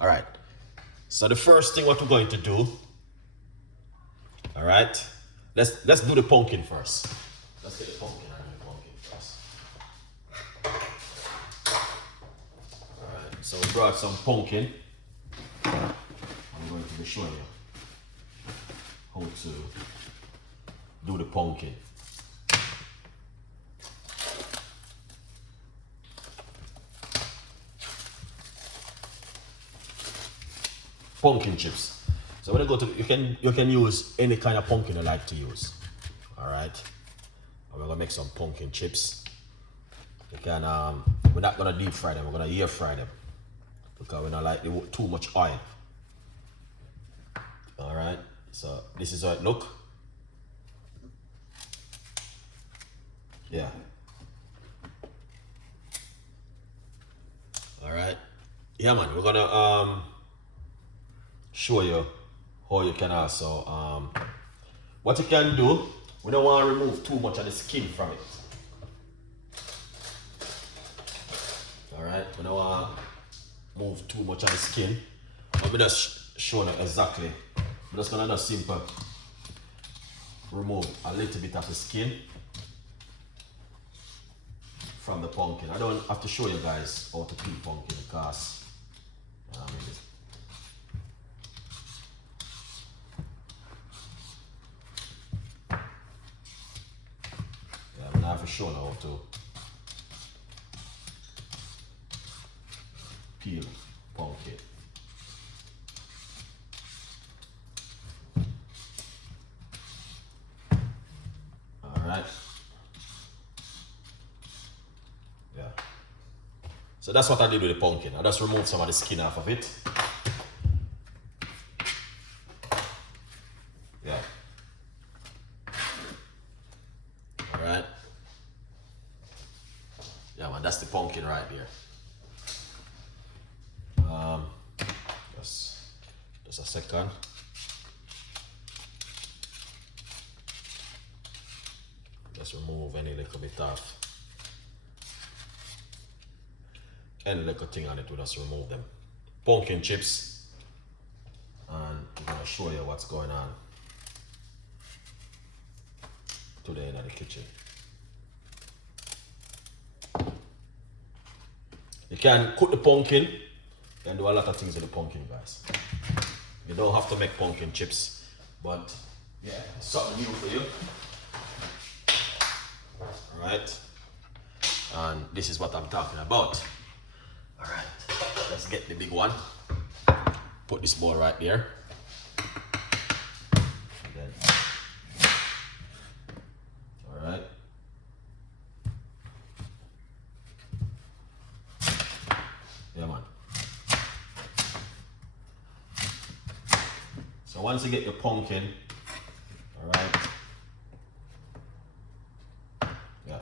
All right. So the first thing what we're going to do, all right, let's do the pumpkin first. Let's get the pumpkin and do the pumpkin first. All right. So we brought some pumpkin. I'm going to be showing you how to do the pumpkin. Pumpkin chips. So when you go to, you can use any kind of pumpkin you like to use. All right. And we're gonna make some pumpkin chips. You can we're not gonna deep fry them. We're gonna air fry them because we don't like too much oil. All right. So this is how it look. Yeah. All right. Yeah, man. We're gonna show you how you can also what you can do. We don't want to remove too much of the skin from it. All right, we don't want to move too much of the skin. But we just show you exactly. I'm just gonna just simple remove a little bit of the skin from the pumpkin. I don't have to show you guys how to peel pumpkin because I have to show you how to peel pumpkin. Alright. Yeah. So that's what I did with the pumpkin. I just removed some of the skin off of it. Yeah. Alright. Yeah, man, that's the pumpkin right there. Just a second. Just remove any little bit of any little thing on it. We just remove them. Pumpkin chips, and I'm gonna show you what's going on today in the kitchen. You can cook the pumpkin. You can do a lot of things with the pumpkin, guys. You don't have to make pumpkin chips, but yeah, it's something new for you. Alright. And this is what I'm talking about. Alright, let's get the big one. Put this ball right there. Alright. Yeah, man. So once you get your pumpkin, all right, yeah.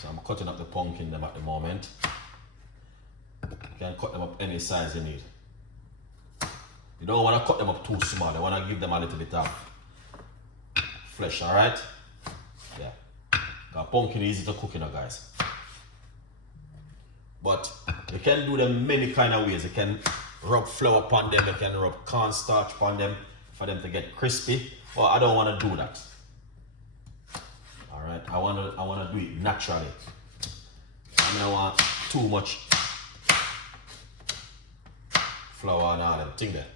So I'm cutting up the pumpkin them at the moment. You can cut them up any size you need. You don't want to cut them up too small. You want to give them a little bit of flesh, all right? Yeah. Because pumpkin is easy to cook, you know, guys. But you can do them many kind of ways. You can rub flour upon them. You can rub cornstarch upon them for them to get crispy. Well, I don't want to do that. All right, I want to do it naturally. I don't want too much flour and all them thing there.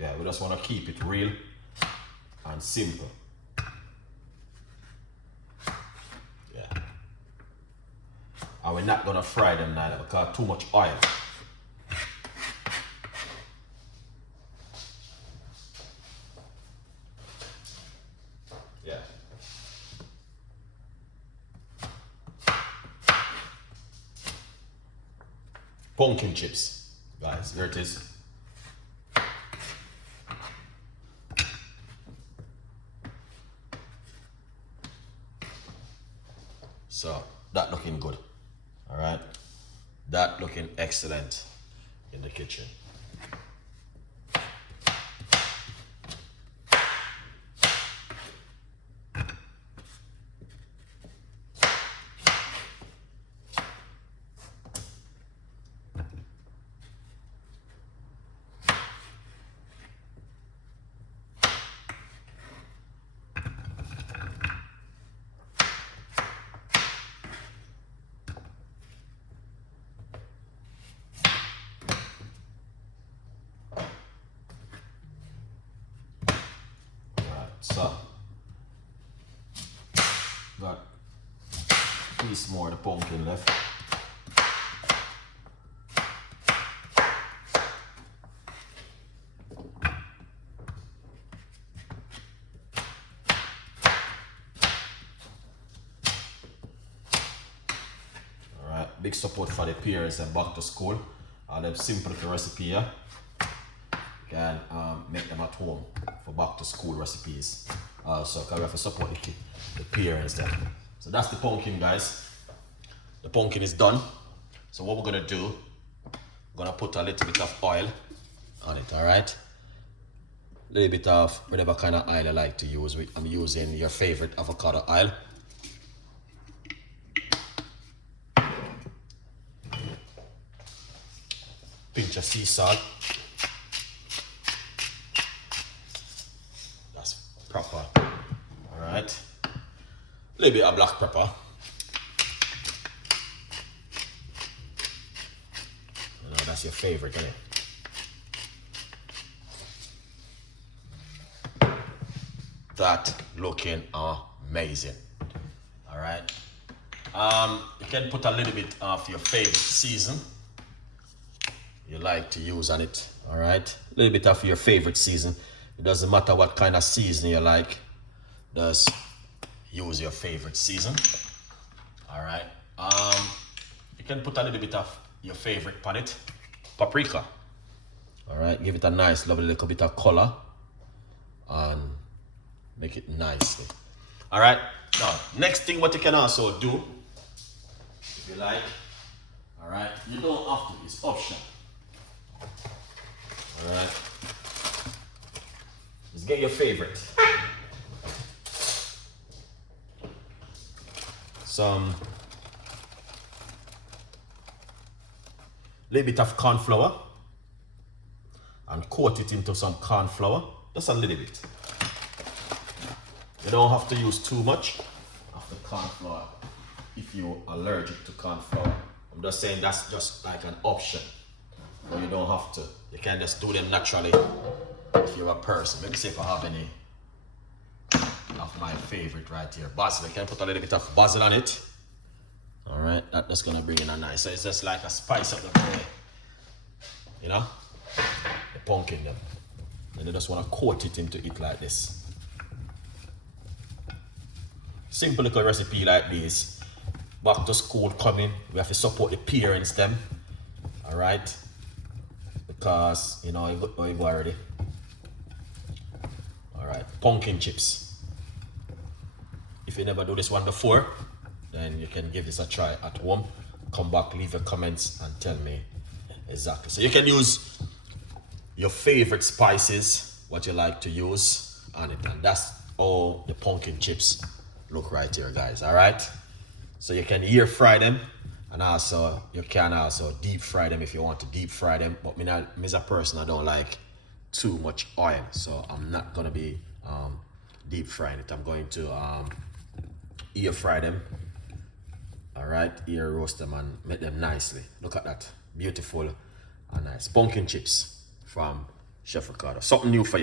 Yeah, we just want to keep it real and simple. And we're not gonna fry them neither because too much oil. Yeah. Pumpkin chips, guys. There it is. So that looking good. All right, that looking excellent in the kitchen. piece more of the pumpkin left. Alright, big support for the parents and back to school. All them simple recipe here. You can make them at home for back to school recipes. Also, because we have to support the parents then. So that's the pumpkin, guys. The pumpkin is done. So what we're gonna do, we're gonna put a little bit of oil on it, alright? A little bit of whatever kind of oil I like to use. I'm using your favorite avocado oil. Pinch of sea salt. That's proper. Alright. A little bit of black pepper. You know, that's your favorite, isn't it? That looking amazing. Alright. You can put a little bit of your favorite season you like to use on it. Alright. A little bit of your favorite season. It doesn't matter what kind of season you like. Just use your favorite season. Alright. You can put a little bit of your favorite on it. Paprika. Alright. Give it a nice lovely little bit of color. And make it nicely. Alright. Now, next thing what you can also do, if you like, alright, you don't have to, it's optional. Alright. Just get your favorite. Some little bit of corn flour and coat it into some corn flour. Just a little bit. You don't have to use too much of the corn flour if you're allergic to corn flour. I'm just saying that's just like an option. But you don't have to. You can just do them naturally if you're a person. Let me see if I have any of my favorite right here. Basil. You can put a little bit of basil on it. Alright, that's gonna bring in a nice. So it's just like a spice up the flavor. You know? The pumpkin them. And you just wanna coat it into it like this. Simple little recipe like this. Back to school coming. We have to support the parents them. Alright? Because, you know, you go already. Alright, pumpkin chips. If you never do this one before, then you can give this a try at home. Come back, leave your comments and tell me exactly. So you can use your favorite spices, what you like to use on it. And that's all the pumpkin chips look right here, guys. Alright? So you can air fry them. And also, you can also deep fry them if you want to deep fry them. But me as a person, I don't like too much oil. So I'm not going to be deep frying it. I'm going to air fry them. Alright, air roast them and make them nicely. Look at that. Beautiful and nice. Pumpkin chips from Chef Ricardo. Something new for you.